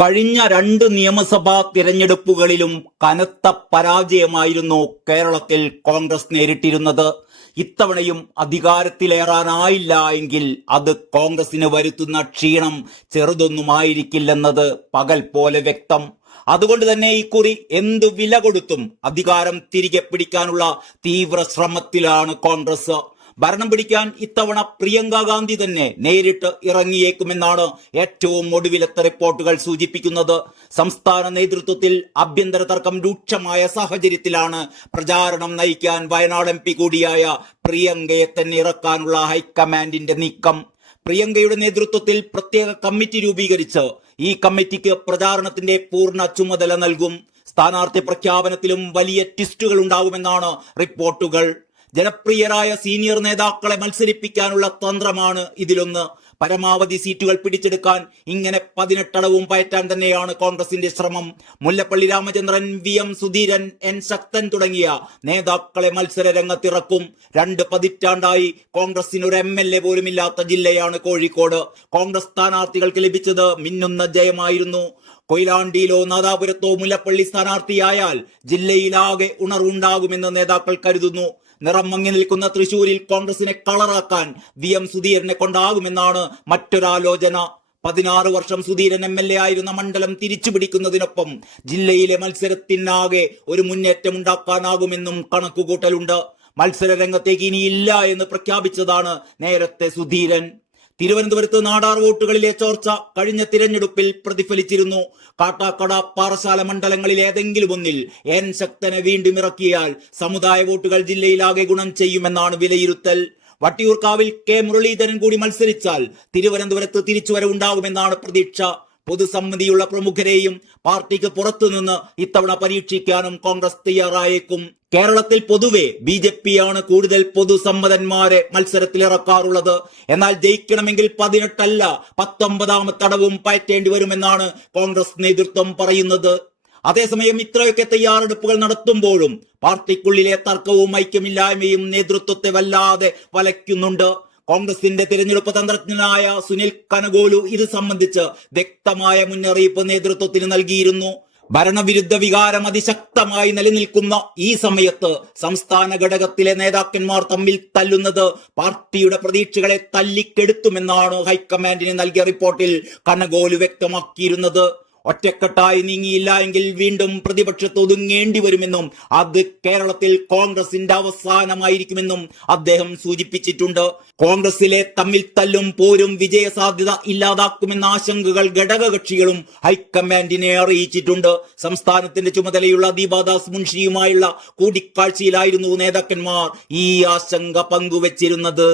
കഴിഞ്ഞ രണ്ട് നിയമസഭാ തിരഞ്ഞെടുപ്പുകളിലും കനത്ത പരാജയമായിരുന്നു കേരളത്തിൽ കോൺഗ്രസ് നേരിട്ടിരുന്നത്. ഇത്തവണയും അധികാരത്തിലേറാനായില്ല എങ്കിൽ അത് കോൺഗ്രസിന് വരുത്തുന്ന ക്ഷീണം ചെറുതൊന്നുമായിരിക്കില്ലെന്നത് പകൽ പോലെ വ്യക്തം. അതുകൊണ്ട് തന്നെ ഇക്കുറി എന്ത് വില കൊടുത്തും അധികാരം തിരികെ പിടിക്കാനുള്ള തീവ്ര ശ്രമത്തിലാണ് കോൺഗ്രസ്. ഭരണം പിടിക്കാൻ ഇത്തവണ പ്രിയങ്ക ഗാന്ധി തന്നെ നേരിട്ട് ഇറങ്ങിയേക്കുമെന്നാണ് ഏറ്റവും ഒടുവിലത്തെ റിപ്പോർട്ടുകൾ സൂചിപ്പിക്കുന്നത്. സംസ്ഥാന നേതൃത്വത്തിൽ ആഭ്യന്തര തർക്കം രൂക്ഷമായ സാഹചര്യത്തിലാണ് പ്രചാരണം നയിക്കാൻ വയനാട് എം കൂടിയായ പ്രിയങ്കയെ തന്നെ ഇറക്കാനുള്ള ഹൈക്കമാൻഡിന്റെ നീക്കം. പ്രിയങ്കയുടെ നേതൃത്വത്തിൽ പ്രത്യേക കമ്മിറ്റി രൂപീകരിച്ച് ഈ കമ്മിറ്റിക്ക് പ്രചാരണത്തിന്റെ പൂർണ ചുമതല നൽകും. സ്ഥാനാർത്ഥി പ്രഖ്യാപനത്തിലും വലിയ ട്വിസ്റ്റുകൾ ഉണ്ടാകുമെന്നാണ് റിപ്പോർട്ടുകൾ. ജനപ്രിയരായ സീനിയർ നേതാക്കളെ മത്സരിപ്പിക്കാനുള്ള തന്ത്രമാണ് ഇതിലൊന്ന്. പരമാവധി സീറ്റുകൾ പിടിച്ചെടുക്കാൻ ഇങ്ങനെ പതിനെട്ടടവും പയറ്റാൻ തന്നെയാണ് കോൺഗ്രസിന്റെ ശ്രമം. Mullappally Ramachandran V M Sudheeran N Sakthan തുടങ്ങിയ നേതാക്കളെ മത്സര രംഗത്തിറക്കും രണ്ട് പതിറ്റാണ്ടായി കോൺഗ്രസിന് ഒരു എം എൽ എ പോലും ഇല്ലാത്ത ജില്ലയാണ് കോഴിക്കോട്. കോൺഗ്രസ് സ്ഥാനാർത്ഥികൾക്ക് ലഭിച്ചത് മിന്നുന്ന ജയമായിരുന്നു. കൊയിലാണ്ടിയിലോ നാദാപുരത്തോ മുല്ലപ്പള്ളി സ്ഥാനാർത്ഥിയായാൽ ജില്ലയിലാകെ ഉണർവുണ്ടാകുമെന്ന് നേതാക്കൾ കരുതുന്നു. നിറം മങ്ങി നിൽക്കുന്ന തൃശൂരിൽ കോൺഗ്രസിനെ കളറാക്കാൻ വി എം സുധീരനെ കൊണ്ടാകുമെന്നാണ് മറ്റൊരാലോചന. പതിനാറ് വർഷം സുധീരൻ എം എൽ എ ആയിരുന്ന മണ്ഡലം തിരിച്ചു പിടിക്കുന്നതിനൊപ്പം ജില്ലയിലെ മത്സരത്തിനാകെ ഒരു മുന്നേറ്റം ഉണ്ടാക്കാനാകുമെന്നും കണക്കുകൂട്ടലുണ്ട്. മത്സര രംഗത്തേക്ക് ഇനിയില്ല എന്ന് പ്രഖ്യാപിച്ചതാണ് നേരത്തെ സുധീരൻ. തിരുവനന്തപുരത്ത് നാടാർ വോട്ടുകളിലെ ചോർച്ച കഴിഞ്ഞ തിരഞ്ഞെടുപ്പിൽ പ്രതിഫലിച്ചിരുന്നു. കാട്ടാക്കട പാറശാല മണ്ഡലങ്ങളിൽ ഏതെങ്കിലും ഒന്നിൽ എൻ ശക്തനെ വീണ്ടും ഇറക്കിയാൽ സമുദായ വോട്ടുകൾ ജില്ലയിലാകെ ഗുണം ചെയ്യുമെന്നാണ് വിലയിരുത്തൽ. വട്ടിയൂർക്കാവിൽ കെ മുരളീധരൻ കൂടി മത്സരിച്ചാൽ തിരുവനന്തപുരത്ത് തിരിച്ചുവരവുണ്ടാകുമെന്നാണ് പ്രതീക്ഷ. പൊതുസമ്മതിയുള്ള പ്രമുഖരെയും പാർട്ടിക്ക് പുറത്തുനിന്ന് ഇത്തവണ പരീക്ഷിക്കാനും കോൺഗ്രസ് തയ്യാറായേക്കും. കേരളത്തിൽ പൊതുവെ ബി ജെ പിയാണ് കൂടുതൽ പൊതുസമ്മതന്മാരെ മത്സരത്തിലിറക്കാറുള്ളത്. എന്നാൽ ജയിക്കണമെങ്കിൽ പതിനെട്ടല്ല പത്തൊമ്പതാമത്തടവും പയറ്റേണ്ടി വരുമെന്നാണ് കോൺഗ്രസ് നേതൃത്വം പറയുന്നത്. അതേസമയം ഇത്രയൊക്കെ തയ്യാറെടുപ്പുകൾ നടത്തുമ്പോഴും പാർട്ടിക്കുള്ളിലെ തർക്കവും ഐക്യമില്ലായ്മയും നേതൃത്വത്തെ വല്ലാതെ വലയ്ക്കുന്നുണ്ട്. കോൺഗ്രസിന്റെ തിരഞ്ഞെടുപ്പ് തന്ത്രജ്ഞനായ സുനിൽ കനഗോലു ഇത് സംബന്ധിച്ച് വ്യക്തമായ മുന്നറിയിപ്പ് നേതൃത്വത്തിന് നൽകിയിരുന്നു. ഭരണവിരുദ്ധ വികാരം അതിശക്തമായി നിലനിൽക്കുന്ന ഈ സമയത്ത് സംസ്ഥാന ഘടകത്തിലെ നേതാക്കന്മാർ തമ്മിൽ തല്ലുന്നത് പാർട്ടിയുടെ പ്രതീക്ഷകളെ തല്ലിക്കെടുത്തുമെന്നാണ് ഹൈക്കമാൻഡിന് നൽകിയ റിപ്പോർട്ടിൽ കനഗോൽ വ്യക്തമാക്കിയിരുന്നത്. ഒറ്റക്കെട്ടായി നീങ്ങിയില്ല എങ്കിൽ വീണ്ടും പ്രതിപക്ഷത്ത് ഒതുങ്ങേണ്ടി വരുമെന്നും അത് കേരളത്തിൽ കോൺഗ്രസിന്റെ അവസാനമായിരിക്കുമെന്നും അദ്ദേഹം സൂചിപ്പിച്ചിട്ടുണ്ട്. കോൺഗ്രസിലെ തമ്മിൽ തല്ലും പോരും വിജയസാധ്യത ഇല്ലാതാക്കുമെന്ന ആശങ്കകൾ ഘടകകക്ഷികളും ഹൈക്കമാൻഡിനെ അറിയിച്ചിട്ടുണ്ട്. സംസ്ഥാനത്തിന്റെ ചുമതലയുള്ള ദീപാദാസ് മുൻഷിയുമായുള്ള കൂടിക്കാഴ്ചയിലായിരുന്നു നേതാക്കന്മാർ ഈ ആശങ്ക പങ്കുവച്ചിരുന്നത്.